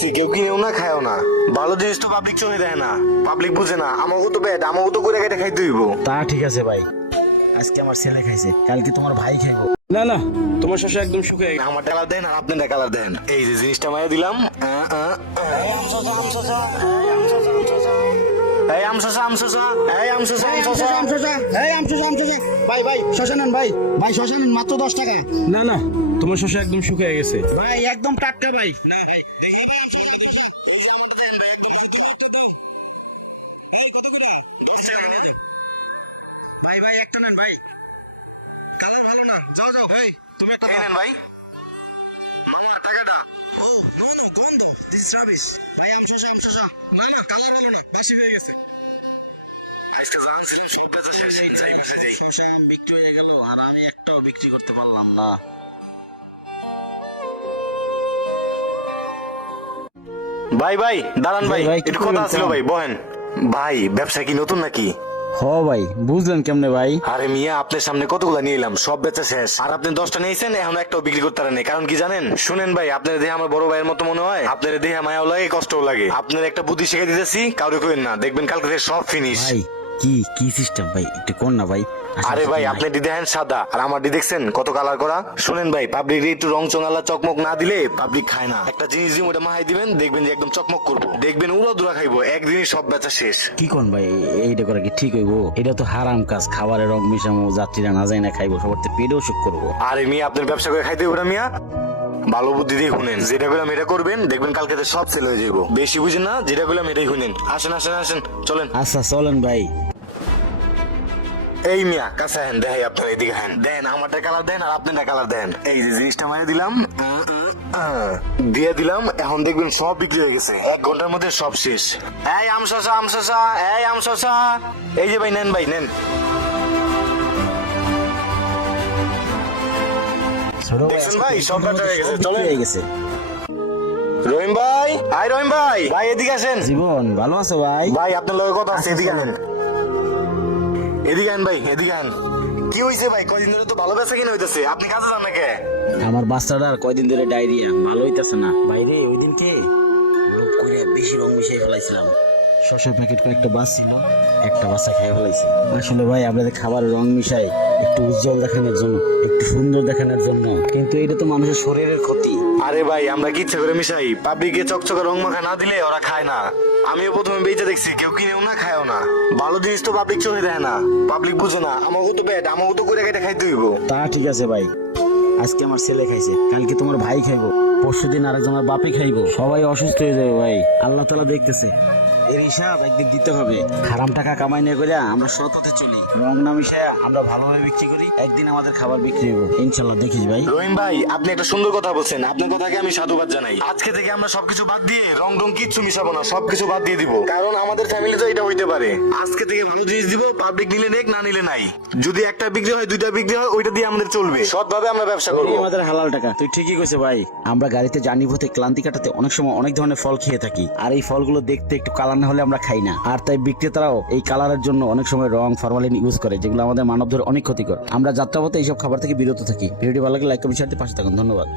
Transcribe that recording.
দেখছি কেউ কিনেও না খায়ও না। ভালো জিনিস তো পাবলিক চোখে দেয় না, পাবলিক বুঝে না। আমাকে তো ব্যাড, আমাকে তো করে কেটে খাইতে হইব। তা ঠিক আছে ভাই, আজকে আমার ছেলে খাইছে, কালকে তোমার ভাই খাইবো। না না, তোমার শসা একদম শুকিয়ে গেছে। আমার কালার দেন আর আপনার কালার দেন। এই যে জিনিসটা মাইয়া দিলাম। ভাই ভাই শশা নেন ভাই, ভাই শশা নেন মাত্র 10 টাকা। না না, তোমার শসা একদম শুকিয়ে গেছে। ভাই একদম টাটকা ভাই। না ভাই, দেখি ভাই শসা দেখি। এই যে আমাদের দেন ভাই, একদম মধ্যমটা দেন। এই কত করে? 10 টাকা নিয়ে যান। ভাই ভাই একটা নেন ভাই, কালার ভালো না। যাও যাও ভাই, তুমি একটা নেন ভাই। মামা টাকাটা। ও নো নো, গন্ধ, দিস রাবিশ। ভাই আম শসা। না না, কালার ভালো না, বাসি হয়ে গেছে। আজকে জানছিলাম সব বেচা শেষ হয়ে যাই। শসা আম বিক্রি হয়ে গেল আর আমি একটাও বিক্রি করতে পারলাম না। ভাই ভাই দাঁড়ান ভাই, ভাই, কি একটু কথা করবেন, ছিল কোন? ভাই, বহেন। ভাই ব্যবসা কি নতুন নাকি? হ ভাই, বুঝলেন কেমনে ভাই? আরে মিয়া, আপনার সামনে কতগুলা নিয়ে এলাম, সব বেচা শেষ। আর আপনি 10টা নিয়েছেন, এখন একটাও বিক্রি করতে পারেন। কারণ কি জানেন? শুনেন ভাই, আপনার দেহে আমার বড় ভাইয়ের মতো মনে হয়, আপনার দেহে মায়াও লাগে, কষ্টও লাগে। আপনার একটা বুদ্ধি শিখে দিতেছি, কাউরে কইেন না, দেখবেন কালকে থেকে সব ফিনিশ। ভাই কি সিস্টেম ভাই, একটু কোন না ভাই। আরে ভাই, আপনি ডি দেখেন সাদা, আর আমার ডি দেখছেন কত কালার করা। শুনেন ভাই, পাবলিক একটু রং চঙালা চকমক না দিলে পাবলিক খায় না। একটা জিনিস দিয়ে ওটা মাহাই দিবেন, দেখবেন যে একদম চকমক করবো, দেখবেন উড়া দুরা খাইবো, একদিনই সব বেচা শেষ। কি কোন ভাই, এইটা করা কি ঠিক হইব? এটা তো হারাম কাজ, খাবারে রং মিশামো, যাত্রীরা না যায় না খাইবো, সবার তো পেটেও সুখ করবো। আরে মিয়া, আপনার ব্যবসা করে খাইতে ওটা মিয়া, ভালো বুদ্ধি দিয়ে শুনেন। যেটা করলাম এটা করবেন, দেখবেন কালকে তো সব সেল হয়ে যাবো। বেশি বুঝেন না, যেটা করলাম এটাই শুনেন। আসেন চলেন। আচ্ছা চলেন ভাই। এই মিয়া কাছে হেন, দেখাই আপনার এদিকে হেন, দেন আমারটা কালার দেন আর আপনারটা কালার দেন। এই যে জিনিসটা মারিয়ে দিলাম, দিয়ে দিলাম, এখন দেখবেন সব বিক্রি হয়ে গেছে, 1 ঘন্টার মধ্যে সব শেষ। এই আম শসা, এই যে ভাই নেন, ভাই নেন। দেখছেন ভাই, সব বেচা হয়ে গেছে, চলেন। হয়ে গেছে। রহিম ভাই, ভাই এদিকে আসেন। জীবন ভালো আছো ভাই? ভাই আপনার লগে কথা আছে, এদিকে আনেন। এদিকে আন ভাই, এদিকে আন। কি হইছে ভাই? কয়দিন ধরে তো ভালো বেচা কিনা হইতেছে, আপনি কাজে যান নাকি? আমার বাচ্চাটার কয়দিন ধরে ডায়রিয়া, ভালো হইতাছে না বাইরে। ওই দিনকে লোক করে বেশি রং মিশিয়ে ফেলাইছিলাম, শসার প্যাকেট কয়েকটা বাস ছিল, একটা বাচ্চা খেয়ে ফেলাইছি। আসলে ভাই আপনাদের খাবারের রং মিশাই একটু উজ্জ্বল দেখানোর জন্য, একটু সুন্দর দেখানোর জন্য, কিন্তু এটা তো মানুষের শরীরের ক্ষতি। আরে ভাই, আমরা কি ইচ্ছা করে মিশাই? পাবলিকে চকচকে রং মাখা না দিলে ওরা খায় না। আমিও প্রথমে বেঁচে দেখছি, কেউ কিনেও না খায়ও না। ভালো জিনিস তো পাবলিক চোখে দেয় না, পাবলিক বুঝে না। আমাকে তো ব্যাড, আমাকে তো করে কেটে খাইতে হইব। তা ঠিক আছে ভাই, আজকে আমার ছেলে খাইছে, কালকে তোমার ভাই খাইবো, পরশুদিন আরেকজনের বাপে খাইবো, সবাই অসুস্থ হয়ে যাবে ভাই। আল্লাহ তাআলা দেখতেছে, এর হিসাব একদিন দিতে হবে। হারাম টাকা কামাই না করে আমরা সৎ হতে চলি, রং না মিশায়া আমরা ভালোভাবে বিক্রি করি, একদিন আমাদের খাবার বিক্রি হবে ইনশাল্লাহ, দেখিস ভাই। রহিম ভাই, আপনি একটা সুন্দর কথা বলছেন, আপনার কথাকে আমি সাধুবাদ জানাই। আজকে থেকে আমরা সবকিছু বাদ দিয়ে রং কিচ্ছু মিশাবো না, সবকিছু বাদ দিয়ে দিব। কারণ আমাদের ফ্যামিলি তো এটা হইতে পারে। আজকে থেকে ভালো জিনিস দিব, পাবলিক নিলে নেক, না নিলে নাই। যদি একটা বিক্রি হয়, 2টা বিক্রি হয়, ওইটা দিয়ে আমাদের চলবে, সৎভাবে আমরা ব্যবসা করবো। আমাদের হালাল টাকা। তুই ঠিকই কইছে ভাই, আমরা গাড়িতে জার্নি পথে ক্লান্তি কাটাতে অনেক সময় অনেক ধরনের ফল খেয়ে থাকি, আর এই ফলগুলো দেখতে একটু কালার না হলে আমরা খাই না। আর তাই বিক্রেতারাও এই কালারের জন্য অনেক সময় রং ফরমালিন ইউজ করে, যেগুলো আমাদের মানবদের অনেক ক্ষতিকর। আমরা যাত্রাপথে এইসব খাবার থেকে বিরত থাকি। ভিডিওটি ভালো লাগলে লাইক কমেন্ট শেয়ার দিয়ে পাশে থাকুন। ধন্যবাদ।